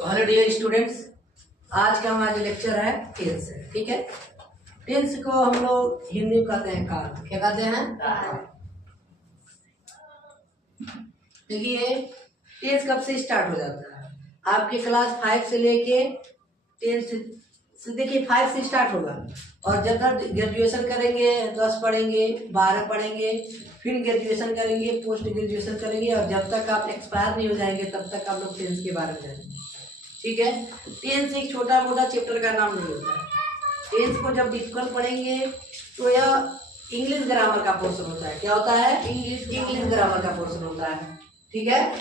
तो hello dear students, आज का हमारा जो लेक्चर है टेंस है। ठीक है, टेंस को हम लोग हिंदी में कहते हैं काल। क्या कहते हैं? देखिए, टेंस कब से स्टार्ट हो जाता है? आपके क्लास 5 से लेके 10 से देखिए 5 से स्टार्ट होगा और जब तक ग्रेजुएशन करेंगे 10 पढ़ेंगे, 12 पढ़ेंगे, फिर ग्रेजुएशन करेंगे, पोस्ट ग्रेजुएशन करेंगे और जब तक आप एक्सपायर नहीं हो जाएंगे तब तक आप लोग टेंस के बारे में जानेंगे। ठीक है, टेंस एक छोटा मोटा चैप्टर का नाम नहीं होता है। टेंस को जब डिफिकल्ट पढ़ेंगे तो यह इंग्लिश ग्रामर का पोर्शन होता है। क्या होता है? इंग्लिश ग्रामर का पोर्शन होता है। ठीक है,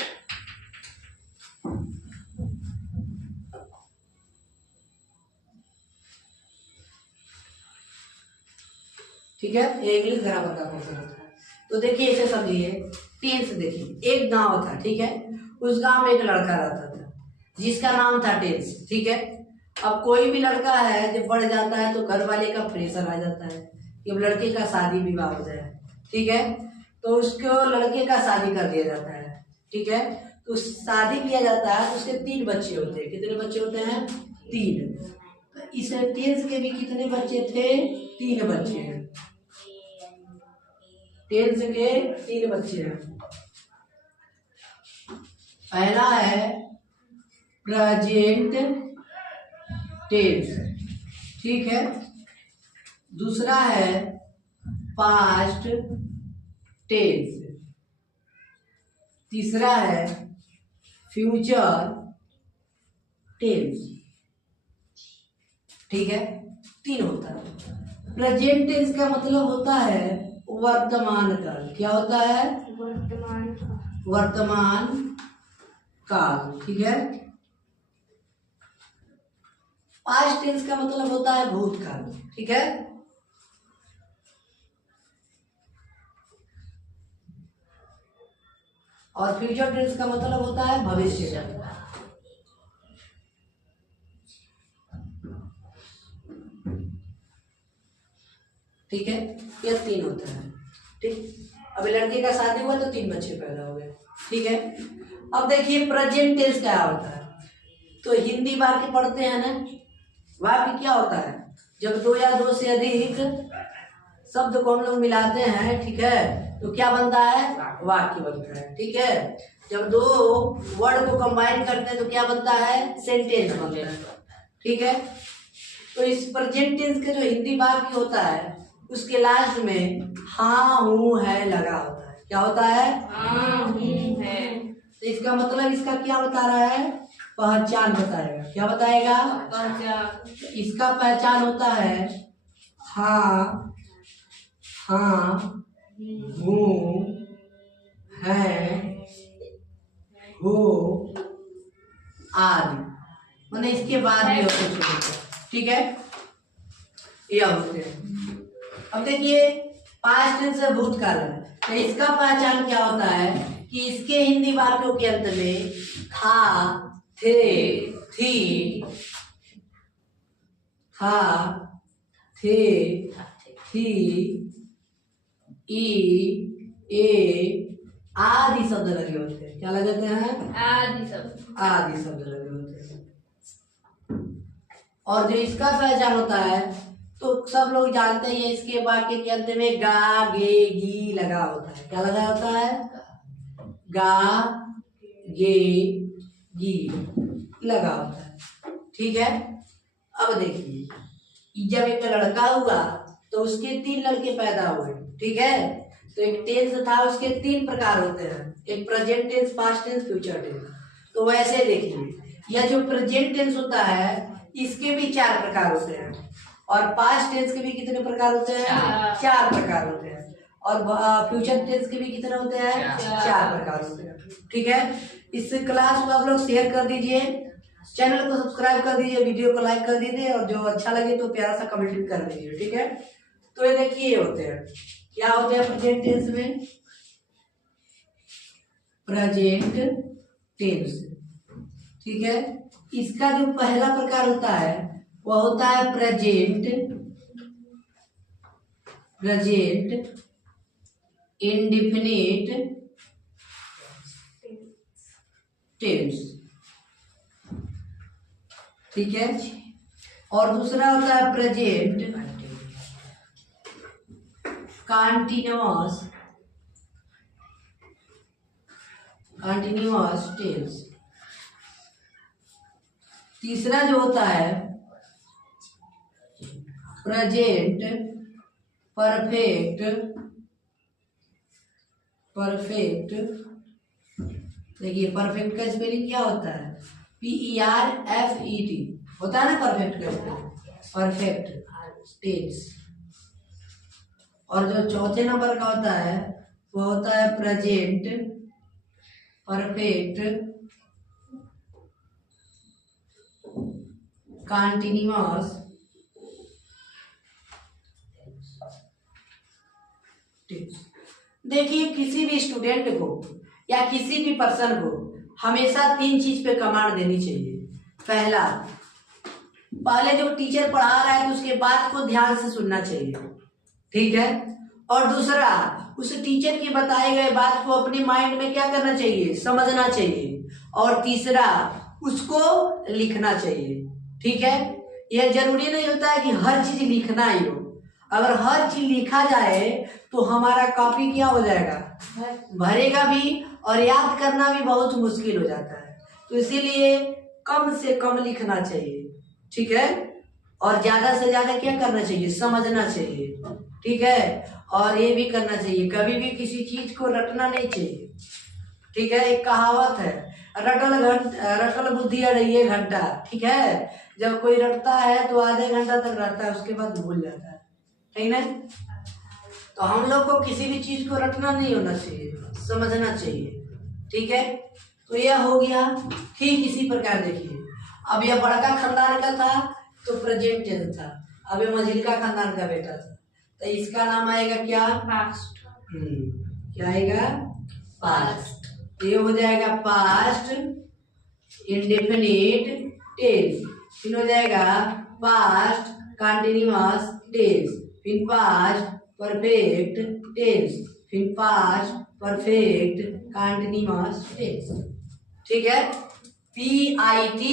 ठीक है, ये इंग्लिश ग्रामर का पोर्शन होता है। तो देखिए, इसे समझिए। टेंस देखिए, एक गांव था। ठीक है, उस गांव में एक लड़का रहता था जिसका नाम था टेंस। ठीक है, अब कोई भी लड़का है जब बढ़ जाता है तो घर वाले का प्रेशर आ जाता है कि अब लड़के का शादी विवाह हो जाए। ठीक है, तो उसको लड़के का शादी कर दिया जाता है। ठीक है, तो शादी किया जाता है तो उसके 3 बच्चे होते हैं। कितने बच्चे होते हैं? 3। तो इस टेंस के भी कितने बच्चे थे? 3 बच्चे हैं। टेंस के 3 बच्चे हैं। पहला है प्रेजेंट टेंस। ठीक है, दूसरा है पास्ट टेंस, तीसरा है फ्यूचर टेंस। ठीक है, 3 होता है। प्रेजेंट टेंस का मतलब होता है वर्तमान काल। क्या होता है? वर्तमान काल। ठीक है, पास्ट टेंस का मतलब होता है भूतकाल। ठीक है, और फ्यूचर टेंस का मतलब होता है भविष्य काल। ठीक है, ये 3 होता है। ठीक, अभी लड़के का शादी हुआ तो 3 बच्चे पैदा हो गए। ठीक है, अब देखिए प्रेजेंट टेंस क्या होता है। तो हिंदी वाक्य पढ़ते हैं ना, वाक्य क्या होता है? जब 2 या 2 से अधिक शब्द को हम लोग मिलाते हैं, ठीक है, तो क्या बनता है? वाक्य बनता है। ठीक है, जब 2 वर्ड को कंबाइन करते हैं तो क्या बनता है? सेंटेंस बनता है। ठीक है, तो इस प्रेजेंट टेंस के जो हिंदी वाक्य होता है उसके लास्ट में हाँ हूँ है लगा होता है। क्या होता है? हाँ हूँ है। तो इसका मतलब इसका क्या बता रहा है? पहचान बताएगा। क्या बताएगा? पहचान। इसका पहचान होता है हाँ, हाँ, हूँ, है, हो आदि। मतलब इसके बाद भी होते हैं। ठीक है, ये होते हैं। अब देखिए, पास्ट टेंस है भूतकाल है, तो इसका पहचान क्या होता है कि इसके हिंदी वाक्यों के अंत में था, थे, थी, था, थे, थी, ई, ए आदि शब्द लगे होते हैं। क्या लगाते हैं? आदि शब्द। आदि शब्द लगे होते हैं। और जो इसका पहचान होता है तो सब लोग जानते हैं, इसके वाक्य के अंत में गा, गे, गी लगा होता है। क्या लगा होता है? गा, गे, गी लगा होता है। ठीक है, अब देखिए, जब एक लड़का हुआ तो उसके 3 लड़के पैदा हुए। ठीक है, तो एक टेंस था, उसके 3 प्रकार होते हैं, एक present tense, past tense, future tense. तो वैसे देखिए, यह जो प्रेजेंट टेंस होता है इसके भी 4 प्रकार होते हैं और पास्ट टेंस के भी कितने प्रकार होते हैं? 4 प्रकार होते हैं। और फ्यूचर टेंस के भी कितने होते हैं? 4 प्रकार होते हैं। ठीक है, इस क्लास को आप लोग शेयर कर दीजिए, चैनल को सब्सक्राइब कर दीजिए, वीडियो को लाइक कर दीजिए और जो अच्छा लगे तो प्यारा सा कमेंट भी कर दीजिए। ठीक है, तो ये देखिए, ये होते हैं, क्या होते हैं प्रेजेंट टेंस में? Present tense. ठीक है, इसका जो पहला प्रकार होता है वह होता है प्रेजेंट इंडिफिनिट टेंस। ठीक है। और दूसरा होता है प्रेजेंट कंटिन्यूअस टेंस। तीसरा जो होता है प्रेजेंट परफेक्ट देखिए परफेक्ट का स्पेलिंग क्या होता है? PERFECT होता है ना परफेक्ट का स्पेलिंग, परफेक्ट टेंस। और जो चौथे नंबर का होता है वो होता है प्रेजेंट परफेक्ट कंटिन्यूअस टेंस। देखिए किसी भी स्टूडेंट को या किसी भी पर्सन को हमेशा 3 चीज पे कमांड देनी चाहिए। पहला, पहले जो टीचर पढ़ा रहा है तो उसके बात को ध्यान से सुनना चाहिए, ठीक है। और दूसरा, उस टीचर की बताए गए बात को अपने माइंड में क्या करना चाहिए? समझना चाहिए। और तीसरा, उसको लिखना चाहिए, ठीक है। यह जरूरी नहीं होता है कि हर चीज लिखना ही हो। अगर हर चीज लिखा जाए तो हमारा कॉपी क्या हो जाएगा? भरेगा भी और याद करना भी बहुत मुश्किल हो जाता है। तो इसीलिए कम से कम लिखना चाहिए, ठीक है। और ज्यादा से ज्यादा क्या करना चाहिए? समझना चाहिए, ठीक है। और ये भी करना चाहिए, कभी भी किसी चीज को रटना नहीं चाहिए, ठीक है। एक कहावत है, रटल बुद्धि अड़इए घंटा, ठीक है। जब कोई रटता है तो आधे घंटा तक रटता है, उसके बाद भूल जाता है, ठीक है। तो हम लोग को किसी भी चीज को रटना नहीं होना चाहिए, समझना चाहिए, ठीक है। तो यह हो गया। ठीक इसी प्रकार देखिए, अब यह बड़का खानदान का था तो प्रेजेंट टेंस था। अब ये मझिलका खानदान का बेटा था तो इसका नाम आएगा क्या? पास्ट। क्या आएगा? पास्ट। ये हो जाएगा पास्ट इंडेफिनिट टेंस, फिर हो जाएगा पास्ट कंटिन्यूअस टेंस, फिर पास्ट परफेक्ट टेंस, फिर पास्ट परफेक्ट कंटिन्यूअस टेंस, ठीक है। PIT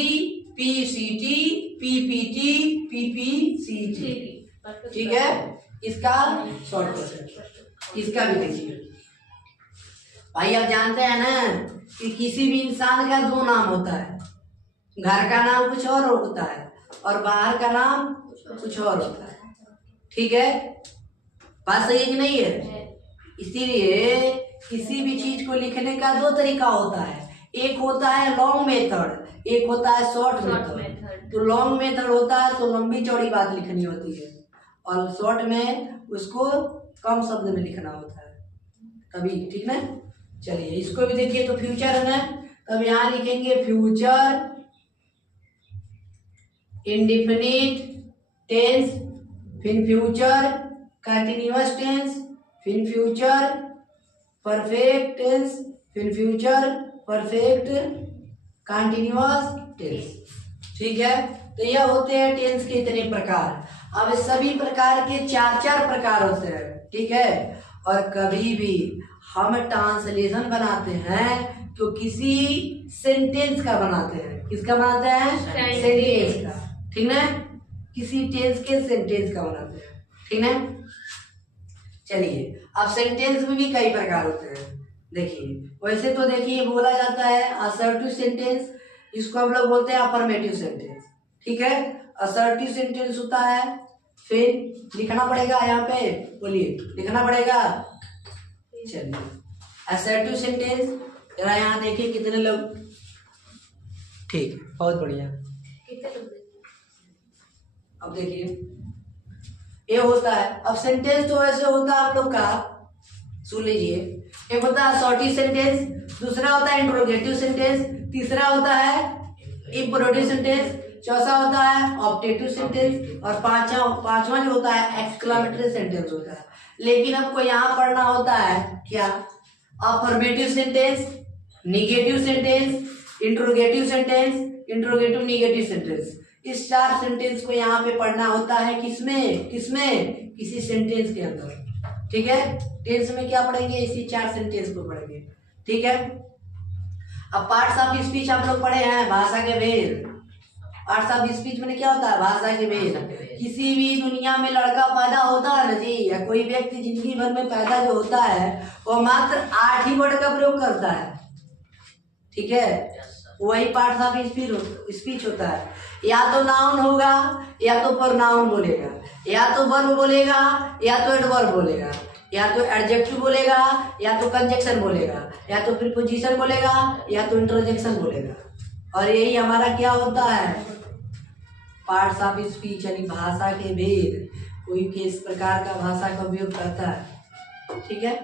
PCT PPT PPCT, ठीक है। इसका शॉर्ट वर्जन इसका भी देखिए भाई। आप जानते हैं ना कि किसी भी इंसान का 2 नाम होता है, घर का नाम कुछ और होता है और बाहर का नाम कुछ और होता है, ठीक है। बात सही है कि नहीं है? इसीलिए किसी भी चीज को लिखने का 2 तरीका होता है, एक होता है लॉन्ग मेथड, एक होता है शॉर्ट मेथड। तो लॉन्ग मेथड होता है तो लंबी चौड़ी बात लिखनी होती है, और शॉर्ट में उसको कम शब्द में लिखना होता है तभी, ठीक ना। चलिए इसको भी देखिए। तो फ्यूचर है ना, तब यहाँ लिखेंगे फ्यूचर इंडेफिनिट टेंस, फिर फ्यूचर कंटिन्यूअस टेंस, फिर फ्यूचर परफेक्ट टेंस, फिर फ्यूचर परफेक्ट कंटिन्यूअस टेंस, ठीक है। तो यह होते हैं टेंस के इतने प्रकार। अब सभी प्रकार के 4 प्रकार होते हैं, ठीक है। और कभी भी हम ट्रांसलेशन बनाते हैं तो किसी सेंटेंस का बनाते हैं। किसका बनाते हैं? सेंटेंस का, ठीक ना। किसी टेंस के सेंटेंस का बनाते हैं, ठीक ना। चलिए अब सेंटेंस में भी कई प्रकार होते हैं। देखिए वैसे तो देखिए बोला जाता है असर्टिव सेंटेंस, इसको हम लोग बोलते हैं अफर्मेटिव सेंटेंस, ठीक है। असर्टिव सेंटेंस होता है, फिर लिखना पड़ेगा यहाँ पे, बोलिए लिखना पड़ेगा। चलिए असर्टिव सेंटेंस जरा यहाँ देखिए कितने लोग, ठीक है, बहुत बढ़िया। अब देखिए ये होता है, अब सेंटेंस तो ऐसे होता है आप लोग का, सुन लीजिए। एक होता है असर्टिव सेंटेंस, दूसरा होता है इंट्रोगेटिव सेंटेंस, तीसरा होता है इंपरोटिव सेंटेंस, चौथा होता है ऑब्जेक्टिव सेंटेंस, और पांचवा जो होता है एक्सक्लेमेटरी सेंटेंस होता है। लेकिन आपको यहाँ पढ़ना होता है क्या? Affirmative sentence, negative sentence, interrogative sentence, interrogative negative sentence. इस 4 सेंटेंस को यहाँ पे पढ़ना होता है। किसमें? किसी सेंटेंस के अंदर, ठीक है। टेंस में क्या पढ़ेंगे? इसी 4 सेंटेंस को पढ़ेंगे, ठीक है। अब पार्ट्स ऑफ स्पीच आप लोग पढ़े हैं, भाषा के भेद, पार्ट्स ऑफ स्पीच में क्या होता है? भाषा के भेद। किसी भी दुनिया में लड़का पैदा होता है ना जी, या कोई व्यक्ति जिंदगी भर में पैदा जो होता है वो मात्र 8 ही वर्ड का प्रयोग करता है, ठीक है। वही पार्ट्स ऑफ स्पीच होता है। या तो नाउन होगा, या तो प्रोनाउन बोलेगा, या तो वर्ब बोलेगा, या तो एडवर्ब बोलेगा, या तो एडजेक्टिव बोलेगा, या तो कंजक्शन बोलेगा, या तो प्रीपोजिशन बोलेगा, या तो इंटरजेक्शन बोलेगा। और यही हमारा क्या होता है? पार्ट्स ऑफ स्पीच, यानी भाषा के भेद। कोई किस प्रकार का भाषा का उपयोग करता है, ठीक है।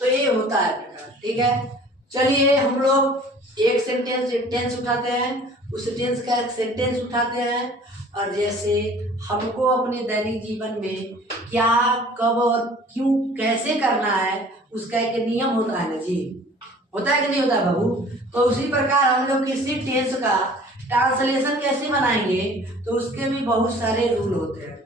तो ये होता है प्रकार, ठीक है। चलिए हम लोग एक टेंस उठाते हैं, उस टेंस का एक सेंटेंस उठाते हैं, और जैसे हमको अपने दैनिक जीवन में क्या, कब और क्यों, कैसे करना है, उसका एक नियम होता है ना जी, होता है कि नहीं होता है बाबू? तो उसी प्रकार हम लोग किसी टेंस का ट्रांसलेशन कैसे बनाएंगे, तो उसके भी बहुत सारे रूल होते हैं।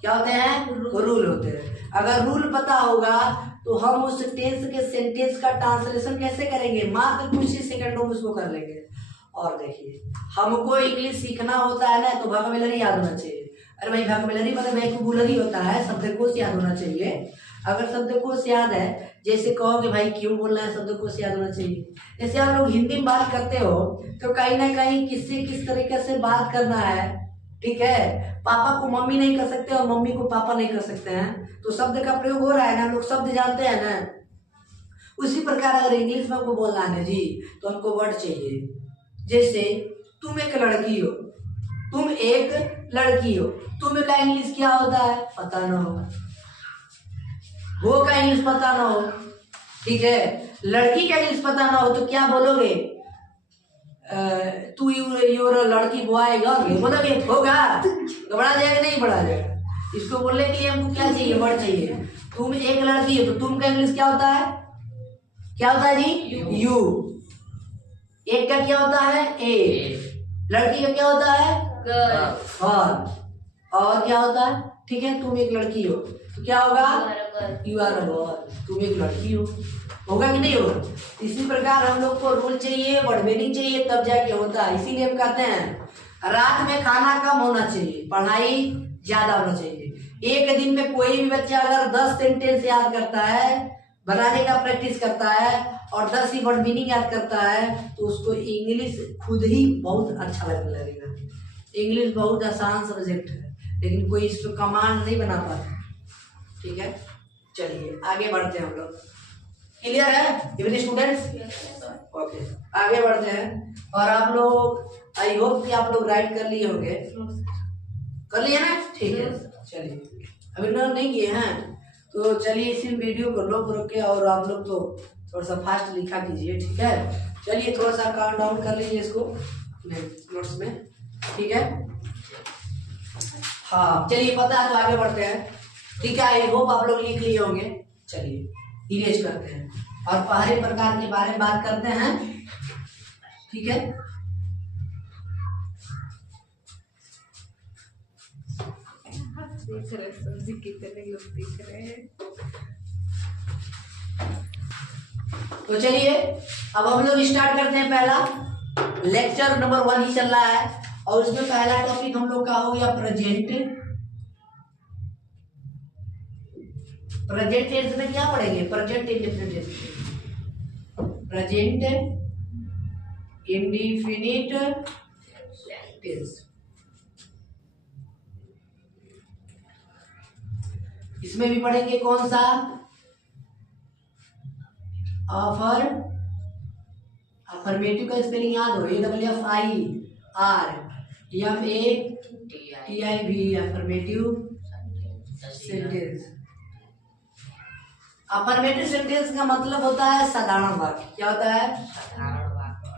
क्या होते हैं? रूल होते हैं। अगर रूल पता होगा तो हम उस टेंस के सेंटेंस का ट्रांसलेशन कैसे करेंगे, मात्र कुछ ही सेकंडों में उसको कर लेंगे। और देखिए, हमको इंग्लिश सीखना होता है ना, तो वोकैबुलरी याद होना चाहिए। अरे भाई, वोकैबुलरी मतलब वोकैबुलरी होता है, शब्दकोश याद होना चाहिए। अगर शब्दकोश याद है, जैसे कहोगे भाई क्यों बोलना है, शब्दकोश याद होना चाहिए। जैसे आप लोग हिंदी में बात करते हो तो कहीं ना कहीं किससे किस तरीके से बात करना है, ठीक है। पापा को मम्मी नहीं कर सकते और मम्मी को पापा नहीं कर सकते हैं, तो शब्द का प्रयोग हो रहा है ना, लोग शब्द जानते हैं ना। उसी प्रकार अगर इंग्लिश में हमको बोलना है ना जी, तो हमको वर्ड चाहिए। जैसे तुम एक लड़की हो, तुम एक लड़की हो, तुम का इंग्लिश क्या होता है पता ना हो का इंग्लिश पता ना हो, ठीक है। लड़की का इंग्लिश पता ना हो तो क्या बोलोगे? तू योर लड़की बॉय गर्ल बोलोगे, होगा? तो बढ़ा जाएगा नहीं बढ़ा जाएगा। इसको बोलने के लिए हमको क्या चाहिए? वर्ड चाहिए। तुम एक लड़की हो, तो तुम का इंग्लिश क्या होता है? क्या होता है जी? यू। एक का क्या होता है? ए। लड़की का क्या होता है? गर्ल। और क्या होता है? ठीक है, तुम एक लड़की हो तो क्या होगा? You are a girl. तुम एक लड़की हो, होगा कि नहीं होगा? इसी प्रकार हम लोग को रूल चाहिए, वर्ड मीनिंग चाहिए, तब जाके होता है। इसीलिए हम कहते हैं रात में खाना कम होना चाहिए, पढ़ाई ज्यादा होना चाहिए। एक दिन में कोई भी बच्चा अगर 10 सेंटेंस याद करता है, बनाने का प्रैक्टिस करता है, और 10 ही वर्ड मीनिंग याद करता है, तो उसको इंग्लिश खुद ही बहुत अच्छा लगने लगेगा। इंग्लिश बहुत आसान सब्जेक्ट है, लेकिन कोई इस पर कमांड नहीं बना पाता, ठीक है। चलिए आगे बढ़ते हैं हम लोग। क्लियर है इवन स्टूडेंट्स? ओके, आगे बढ़ते हैं। और आप लोग, आई होप कि आप लोग राइट कर लिए होंगे, कर लिए ना? ठीक है, चलिए अभी लोग नहीं किए हैं तो चलिए इसी वीडियो को रोक के, और आप लोग तो थोड़ा सा फास्ट लिखा कीजिए, ठीक है। चलिए थोड़ा सा काउंट डाउन कर लीजिए इसको नोट्स में, ठीक है। हाँ चलिए, पता है तो आगे बढ़ते हैं, ठीक है। आई होप आप लोग लिख लिए होंगे। चलिए इरेज करते हैं और पहले प्रकार के बारे में बात करते हैं, ठीक है। देख रहे सब्जी कितने लोग दिख रहे हैं। तो चलिए अब हम लोग स्टार्ट करते हैं। पहला लेक्चर नंबर 1 ही चल रहा है, और उसमें पहला टॉपिक हम लोग का हो गया प्रेजेंट। प्रेजेंट टेंस में क्या पढ़ेंगे? Present indefinite, present indefinite tense. इसमें भी पढ़ेंगे कौन सा? ऑफर, अफर्मेटिव का स्पेलिंग याद हो, AFFIRMATIV, affirmative sentence. Affirmative sentence का मतलब होता है साधारण वाक्य। क्या होता है? साधारण वाक्य।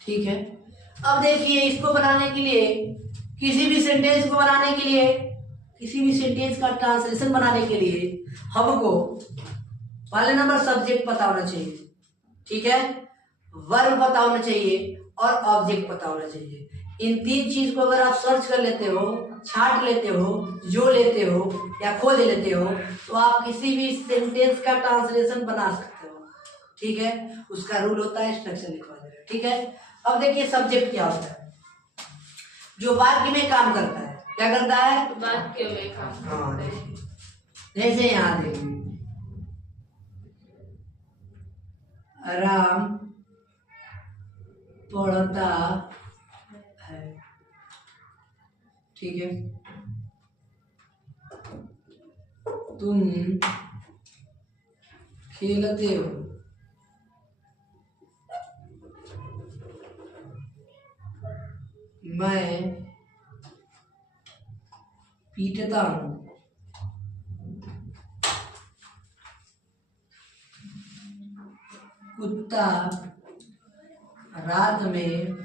ठीक है। अब देखिए, इसको बनाने के लिए, किसी भी सेंटेंस को बनाने के लिए, किसी भी सेंटेंस का ट्रांसलेशन बनाने के लिए हमको पहले नंबर सब्जेक्ट पता होना चाहिए, ठीक है। वर्ब पता होना चाहिए और ऑब्जेक्ट पता होना चाहिए। इन 3 चीज को अगर आप सर्च कर लेते हो, छांट लेते हो, जो लेते हो या खोज लेते हो, तो आप किसी भी सेंटेंस का ट्रांसलेशन बना सकते हो। ठीक है, उसका रूल होता है स्ट्रक्चर लिखवा देना, ठीक है। अब देखिए सब्जेक्ट क्या होता है, जो वाक्य में काम करता है, क्या करता है, वाक्य में काम करता है। जैसे यहाँ देखिए, राम पढ़ता है, ठीक है, तुम खेलते हो, मैं पीटता हूँ, कुत्ता रात में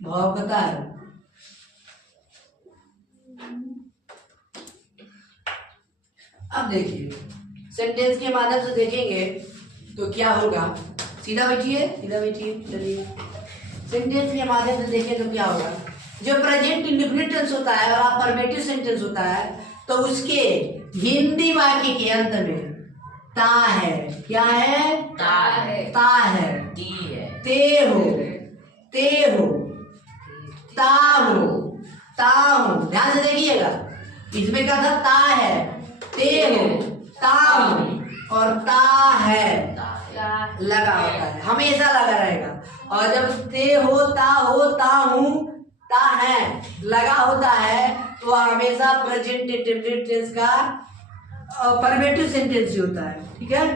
भौंकता है। अब देखिए सेंटेंस के माध्यम से देखेंगे तो क्या होगा, सीधा बैठिए, सीधा बैठिए, चलिए सेंटेंस के माध्यम से देखें तो क्या होगा। जो प्रेजेंट इंडेफिनिट टेंस होता है और अफर्मेटिव सेंटेंस होता है तो उसके हिंदी वाक्य के अंत में ता है, क्या है, ता है, ता है, टी है, ते हो, ते हो, ता हो, ता हो, ध्यान से देखिएगा, इसमें क्या था, ता है, ते हो, ता हो और ता है लगा होता है, हमेशा लगा रहेगा। और जब ते हो, ता हूं, ता है लगा होता है तो हमेशा प्रेजेंट इंडेफिनिट टेंस का अफर्मेटिव सेंटेंस ही होता है, ठीक है।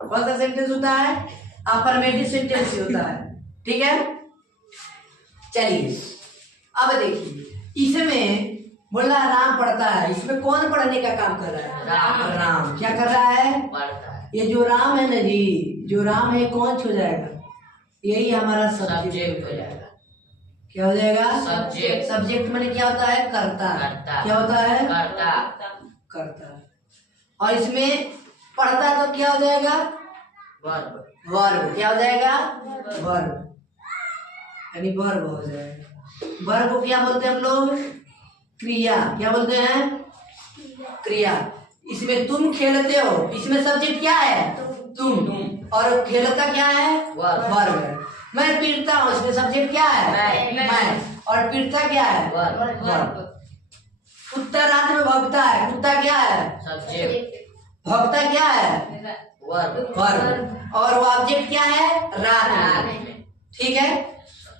कौन सा सेंटेंस होता है, अफर्मेटिव सेंटेंस ही होता है, ठीक है। चलिए अब देखिए, इसमें बोला राम पढ़ता है, इसमें कौन पढ़ने का काम कर रहा है, राम क्या कर रहा है, पढ़ता है, ये जो राम है ना जी, जो राम है कौन हो जाएगा, यही हमारा सब्जेक्ट हो जाएगा, क्या हो जाएगा, सब्जेक्ट। सब्जेक्ट माने क्या होता है, कर्ता, कर्ता। क्या होता है, करता, करता। और इसमें पढ़ता है तो क्या हो जाएगा, वर्ब, वर्ब, क्या हो जाएगा, वर्ब, यानी वर्ब हो जाएगा। वर्ब को क्या बोलते हैं हम लोग, क्रिया, क्या बोलते हैं, क्रिया। इसमें तुम खेलते हो, इसमें सब्जेक्ट क्या है, तुम, और खेलता क्या है, वर्ब है। मैं पीटता हूँ, इसमें सब्जेक्ट क्या है, मैं, और पीटता क्या है, वर्ब। कुत्ता रात में भौंकता है, कुत्ता क्या है, सब्जेक्ट, भौंकता क्या है, वर्ब, वर्ब, और वो ऑब्जेक्ट क्या है, रात में, ठीक है।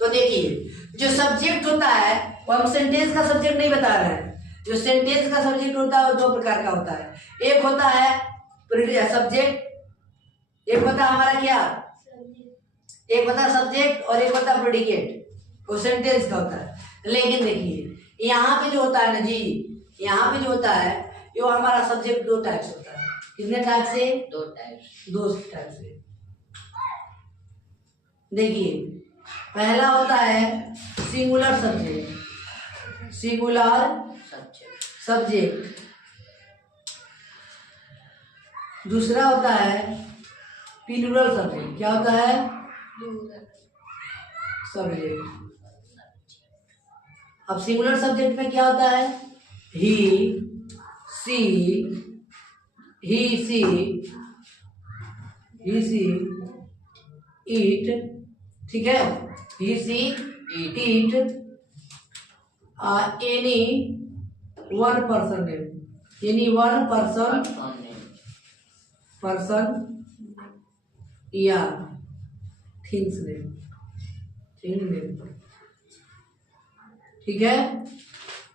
तो देखिए जो सब्जेक्ट होता है वो हम सेंटेंस का सब्जेक्ट नहीं बता रहे हैं, जो सेंटेंस का सब्जेक्ट होता है वो दो प्रकार का होता है, एक होता है सब्जेक्ट, एक होता है हमारा क्या, एक होता है सब्जेक्ट और एक होता है प्रेडिकेट, वो सेंटेंस का होता है। लेकिन देखिए यहाँ पे जो होता है ना जी, यहाँ पे जो होता है ये हमारा सब्जेक्ट दो टाइप से होता है, कितने टाइप से, दो टाइप्स, दो टाइप से। देखिए पहला होता है singular subject, singular subject, subject, दूसरा होता है प्लूरल सब्जेक्ट, क्या होता है, सब्जेक्ट। अब सिंगुलर सब्जेक्ट में क्या होता है, ही सी, इट, ठीक है, he see it, any one person name, any one person या थिंग्स नेम, ठीक है।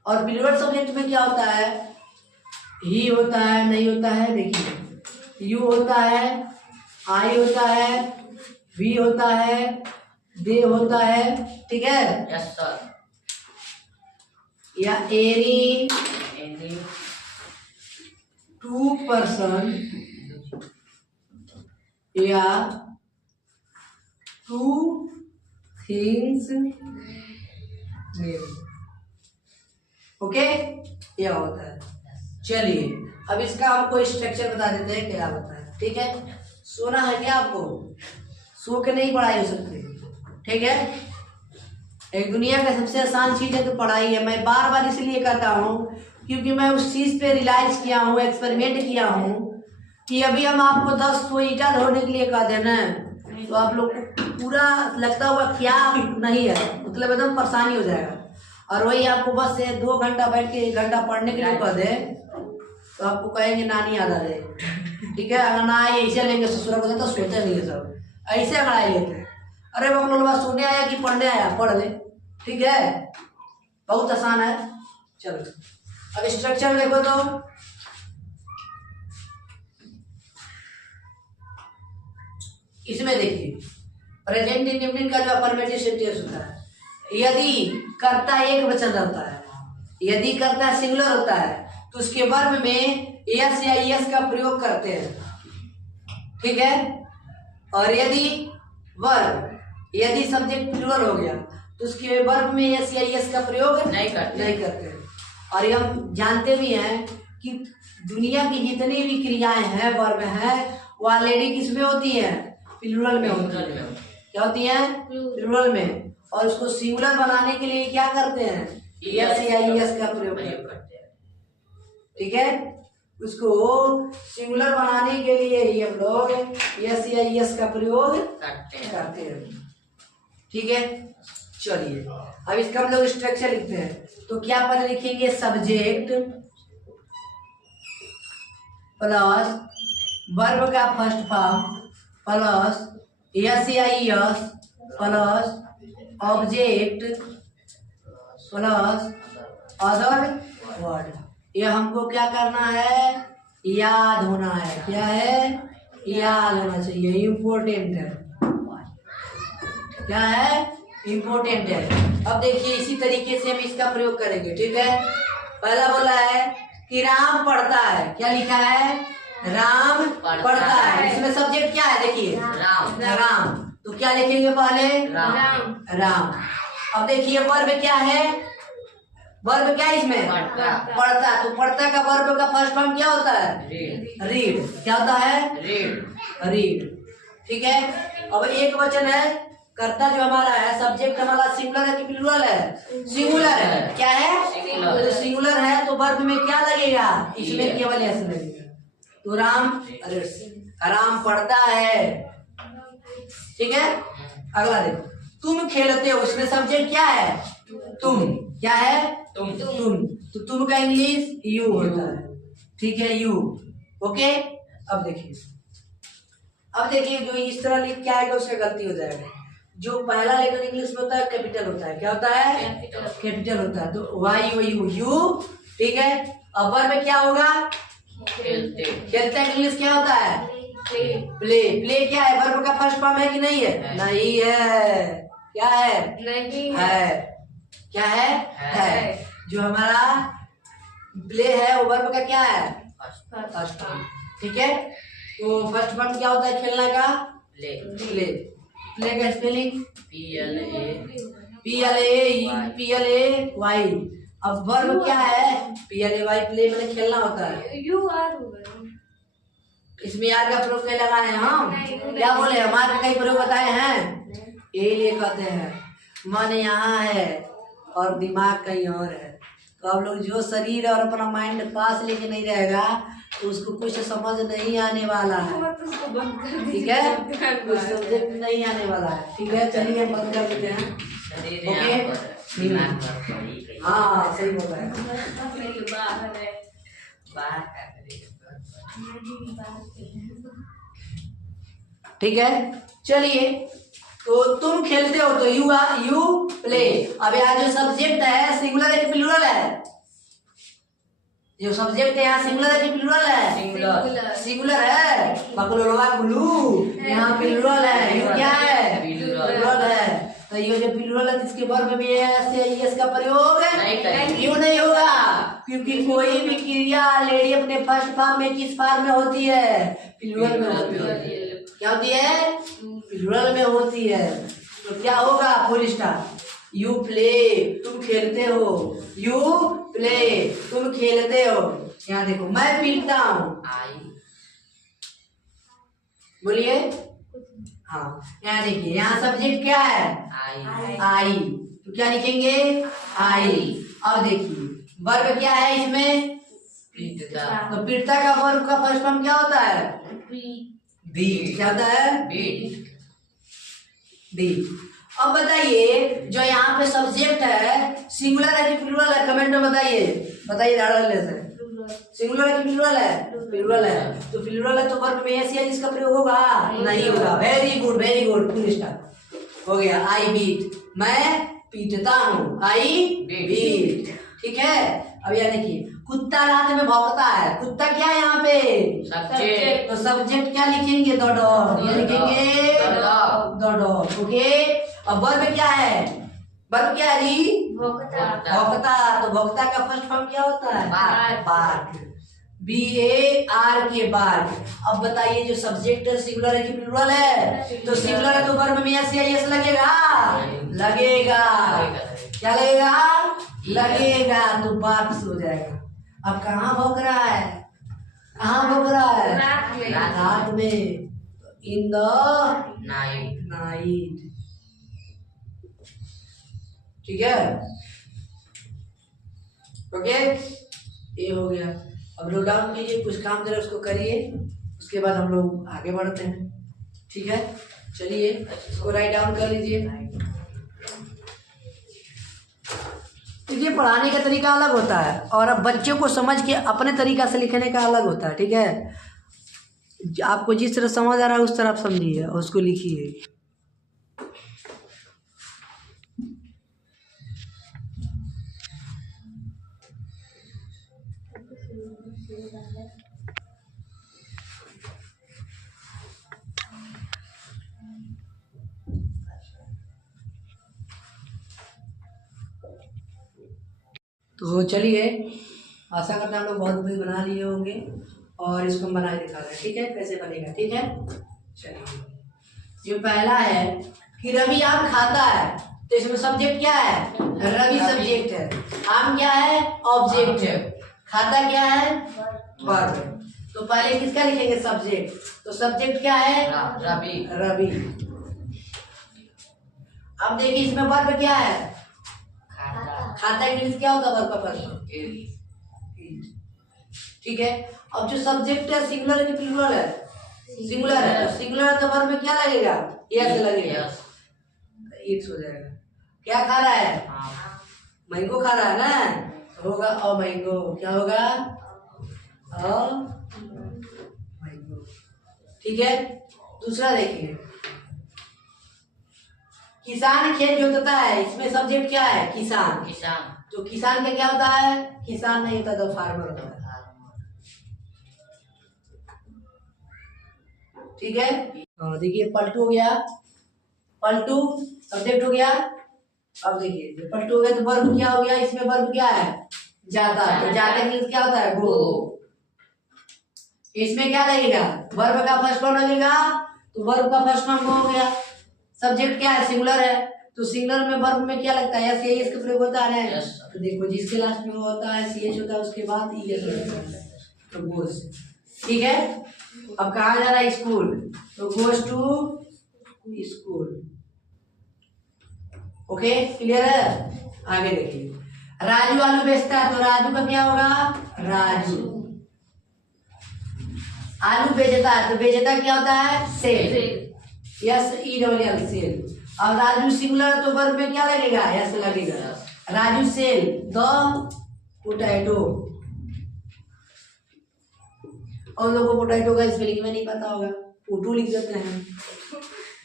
और प्लूरल सब्जेक्ट में क्या होता है, ही होता है, नहीं होता है, देखिए यू होता है, आई होता है, वी होता है, दे होता है, ठीक है, यस सर, या एनी एनी टू पर्सन या टू थिंग्स नेम, ओके, यह होता है। चलिए अब इसका आपको स्ट्रक्चर बता देते हैं क्या होता है, ठीक है। सोना है क्या आपको, सो के नहीं पढ़ाई हो सकती, ठीक है। एक दुनिया का सबसे आसान चीज है तो पढ़ाई है। मैं बार बार इसलिए कहता हूँ क्योंकि मैं उस चीज पे रियलाइज किया हूँ, एक्सपेरिमेंट किया हूँ कि अभी हम आपको 10 को ईटा ढोने के लिए कह देना, तो आप लोग को पूरा लगता हुआ क्या नहीं है, मतलब एकदम परेशानी हो जाएगा। और वही आपको बस से 2 घंटा बैठ के 1 घंटा पढ़ने के लिए कह दे तो आपको कहेंगे नानी याद आ जाएगी। ठीक है, अगर ना आए ऐसे लेंगे ससुरा को तो सोते नहीं है, सब ऐसे अगड़ाई लेते हैं। अरे बकलोलवा सोने आया कि पढ़ने आया, पढ़ ले। ठीक है, बहुत आसान है। चलो अब स्ट्रक्चर देखो तो इसमें देखिए प्रेजेंट इंडेफिनिट का जो अफर्मेटिव सेंटेंस होता है, यदि कर्ता एक वचन रहता है, यदि कर्ता सिंगुलर होता है तो उसके वर्ब में एस या ईएस का प्रयोग करते हैं। ठीक है, और यदि सब्जेक्ट प्लूरल हो गया तो उसके वर्ब में एस या ईएस का प्रयोग नहीं करते हैं। और हम जानते भी हैं कि दुनिया की जितनी भी क्रियाएं हैं, वर्ब हैं, वो ऑलरेडी किसमें होती हैं? प्लूरल में होती है। क्या होती है? प्लूरल में। और उसको सिंगुलर बनाने के लिए क्या करते हैं? एस या ईएस का प्रयोग करते हैं। ठीक है, उसको सिंगुलर बनाने के लिए ही हम लोग एस या ईएस का प्रयोग करते हैं। ठीक है, चलिए अब इसका हम लोग स्ट्रक्चर लिखते हैं। तो क्या पहले लिखेंगे? सब्जेक्ट प्लस वर्ब का फर्स्ट फॉर्म प्लस एस या ES plus object plus other word. ये हमको क्या करना है? याद होना है। क्या है? याद होना चाहिए, इम्पोर्टेंट है। क्या है? इम्पोर्टेंट है। अब देखिए इसी तरीके से हम इसका प्रयोग करेंगे। ठीक है, पहला बोला है कि राम पढ़ता है। क्या लिखा है? राम पढ़ता है। इसमें सब्जेक्ट क्या है? देखिए राम। तो क्या लिखेंगे पहले? राम। अब देखिए वर्ब क्या है? वर्ब क्या है इसमें? पढ़ता। तो पढ़ता का वर्ब का फर्स्ट फॉर्म क्या होता है? रीड। क्या होता है? रीड। ठीक है, अब एक वचन है, कर्ता जो हमारा है, सब्जेक्ट हमारा सिंगुलर है कि प्लूरल है? सिंगुलर है। क्या है? तो सिंगुलर है तो वर्ब में क्या लगेगा? इसमें केवल एस लगेगा। तो राम पढ़ता है। ठीक है, अगला देखो, तुम खेलते हो। इसमें सब्जेक्ट क्या है? तुम। क्या है? तुम। तो तुम का इंग्लिश यू होता है। ठीक है, यू। ओके, अब देखिए जो इस तरह लिख के आएगा उसका गलती हो जाएगा। जो पहला लेटर इंग्लिश में होता है कैपिटल होता है। क्या होता है? कैपिटल होता है। तो वाई ओ यू, यू। ठीक है, अब वर्ब में क्या होगा? खेलते हैं। इंग्लिश क्या होता है? प्ले। प्ले क्या है? वर्ब का फर्स्ट फॉर्म है कि नहीं है? नहीं है। क्या है? नहीं है। क्या है? है। जो हमारा प्ले है वो वर्ब का क्या है? First form. ठीक है, तो फर्स्ट फॉर्म क्या होता है खेलना का? प्ले। प्ले का स्पेलिंग PLAY। अब वर्ब क्या है? PLAY। प्ले मैंने खेलना होता है। इसमें यार का प्रयोग कहीं लगाए हैं हम? क्या बोले? हमारे कई प्रयोग बताए हैं। ये कहते हैं मन यहाँ है और दिमाग कहीं और है। तो आप लोग जो शरीर और अपना माइंड पास लेके नहीं रहेगा तो उसको कुछ समझ नहीं आने वाला है। ठीक है, कुछ सब्जेक्ट नहीं आने वाला है। ठीक है, चलिए बंद कर देते हैं। ओके, हाँ सही बोल रहा है। ठीक है, चलिए तो तुम खेलते हो तो यू प्ले। अब यहाँ जो सब्जेक्ट है सिंगुलर है कि प्लूरल है? जो सब्जेक्ट है यहाँ सिंगुलर है कि प्लूरल है? सिंगुलर है। बकलोलवा गुलू, यहाँ प्लूरल है। यू क्या है? प्लूरल है। तो ये जो प्लूरल है इसके वर्ब में एस का प्रयोग क्यों नहीं होगा? क्योंकि कोई भी क्रिया ऑलरेडी अपने फर्स्ट फॉर्म में किस फॉर्म में होती है? प्लूरल में होती है। क्या होती है? प्लूरल में होती है। तो क्या होगा? Full stop. यू प्ले, तुम खेलते हो। यू प्ले, तुम खेलते हो। यहाँ देखो, मैं पीटता हूँ। बोलिए। हाँ, यहाँ देखिए, यहाँ सब्जेक्ट क्या है? आई। तो क्या लिखेंगे? आई। अब देखिए वर्ब क्या है इसमें? पीटता तो पीटता का वर्ब का फर्स्ट फॉर्म क्या होता है? Beat beat. क्या होता है? Beat beat. अब बताइए जो यहाँ पे सब्जेक्ट है सिंगुलर है कि प्लूरल है? कमेंट में बताइए, बताइए धड़ल्ले से। सिंगुलर है कि प्लूरल है? प्लूरल है। तो प्लूरल है तो वर्ब में एस या इसका प्रयोग होगा? नहीं होगा। Very good, very good, full stop हो गया। आई बीट, मैं पीटता हूँ। आई बीट, ठीक है। अब यह देखिए, कुत्ता रात में भौंकता है। कुत्ता क्या है यहाँ पे? सब्जेक्ट तो सब्जेक्ट क्या लिखेंगे? The dog. ये लिखेंगे द डॉग। ओके। अब वर्ब क्या है? वर्ब क्या है जी? भोंकता भौंकता। तो भौंकता का फर्स्ट फॉर्म क्या होता है? बार्क। बार्क। BARK, bark. अब बताइए जो सब्जेक्ट है सिंगुलर है कि प्लूरल है? तो सिंगुलर है तो वर्ब में एस या एस लगेगा? लगेगा। क्या लगेगा? लगेगा। तो बार्क्स हो जाएगा। अब कहाँ भौंक रहा है? कहाँ भौंक रहा है? रात में रात में। इन द नाइट नाइट, ठीक है। ओके, ये हो गया। अब नोट डाउन कीजिए, कुछ काम जरा उसको करिए, उसके बाद हम लोग आगे बढ़ते हैं, ठीक है। चलिए इसको राइट डाउन कर लीजिए। देखिए पढ़ाने का तरीका अलग होता है और अब बच्चों को समझ के अपने तरीका से लिखने का अलग होता है, ठीक है। आपको जिस तरह समझ आ रहा है उस तरह आप समझिए और उसको लिखिए। तो चलिए, आशा करता हूँ हम लोग बहुत भी बना लिए होंगे और इसको हम बना के दिखा रहे हैं, ठीक है, कैसे बनेगा, ठीक है। चलिए, जो पहला है कि रवि आम खाता है, तो इसमें सब्जेक्ट क्या है? रवि सब्जेक्ट है, आम क्या है? ऑब्जेक्ट है, खाता क्या है? वर्ब। तो पहले किसका लिखेंगे? सब्जेक्ट। तो सब्जेक्ट क्या है? रवि रवि। अब देखिए इसमें वर्ब क्या है? खाता इंग्लिश क्या होता है? वर्ब का फर्स्ट, ठीक है। अब जो सब्जेक्ट है सिंगुलर है कि प्लूरल है? सिंगुलर है। तो सिंगुलर है तो वर्ब में क्या लगेगा? यस लगेगा, इट्स हो जाएगा। क्या खा रहा है? मैंगो खा रहा है ना, तो होगा अ मैंगो। क्या होगा? अ मैंगो, ठीक है। दूसरा देखिए, किसान खेत जोतता है, इसमें सब्जेक्ट क्या है? किसान। किसान तो किसान का क्या होता है? किसान नहीं होता तो फार्मर होता है, ठीक है। देखिए पलटू हो गया, पलटू सब्जेक्ट हो गया। अब देखिए जो पलटू हो गया तो वर्ब क्या हो गया? इसमें वर्ब क्या है? जाता। तो जाता के लिए क्या होता है? गो। इसमें क्या लगेगा? वर्ब का फर्स्ट फॉर्म लगेगा, तो वर्ब का फर्स्ट फॉर्म हो गया। सब्जेक्ट क्या है? सिंगुलर है, तो सिंगुलर में वर्ब में क्या लगता है? यस, यस का प्रयोग होता है ना। Yes. तो देखो जिसके लास्ट में होता है ch होता है, उसके बाद यस लगता है, तो गोस, ठीक है। अब कहाँ जा रहा है? स्कूल, तो goes to school. Okay, clear है। आगे देखिए, राजू आलू बेचता है, तो राजू का क्या होगा? राजू। आलू बेचता है, तो बेचता क्या होता है? सेल। Yes, ELL, sell. अब राजू सिंगुलर तो वर्ब में क्या लगेगा? यस लगेगा। Raju sell the potato. और लोगों को पोटैटो का स्पेलिंग में नहीं पता होगा, पोटू लिख देते हैं।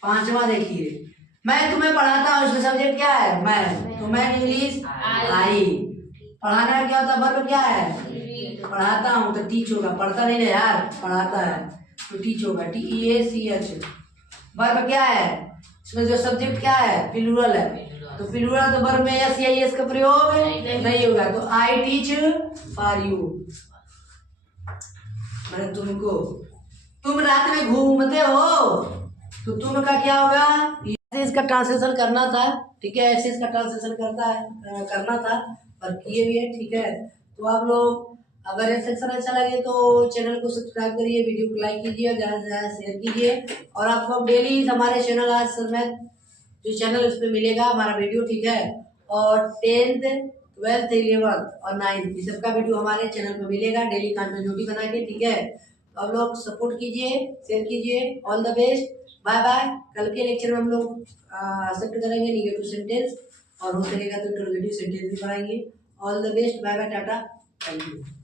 पांचवा देखिए, मैं तुम्हें पढ़ाता हूँ, इसका सब्जेक्ट क्या है? मैं। तो मैं इंग्लिश आई। पढ़ाना क्या होता है? वर्ब क्या है? पढ़ाता हूँ, तो टीच होगा। पढ़ता नहीं ना यार, पढ़ाता है तो टीच होगा, TEACH। वर्ब क्या है? इसमें जो सब्जेक्ट क्या है? प्लूरल है, तो प्लूरल तो वर्ब में यस या यस का प्रयोग नहीं होगा, तो आई टीच फॉर यू, मैंने तुमको। तुम रात में घूमते हो, तो तुम का क्या होगा? ऐसे इसका ट्रांसलेशन करना था, ठीक है, ऐसे इसका ट्रांसलेशन करना था और किए भी है, ठीक है। तो आप लोग अगर ये सेक्शन अच्छा लगे तो चैनल को सब्सक्राइब करिए, वीडियो को लाइक कीजिए और ज़्यादा से ज़्यादा शेयर कीजिए। और आपको अब डेली हमारे चैनल आज समय जो चैनल उस पर मिलेगा हमारा वीडियो, ठीक है। और 10th 12th 11th और 9th ये सबका वीडियो हमारे चैनल पर मिलेगा डेली कंटिन्यूटी बना के, ठीक है। तो आप लोग सपोर्ट कीजिए, शेयर कीजिए। All the best, bye bye. कल के लेक्चर में हम लोग एक्सेप्ट करेंगे निगेटिव सेंटेंस और हो सकेगा तो इंटरोगेटिव सेंटेंस भी पढ़ाएंगे। All the best, bye bye, tata, thank you.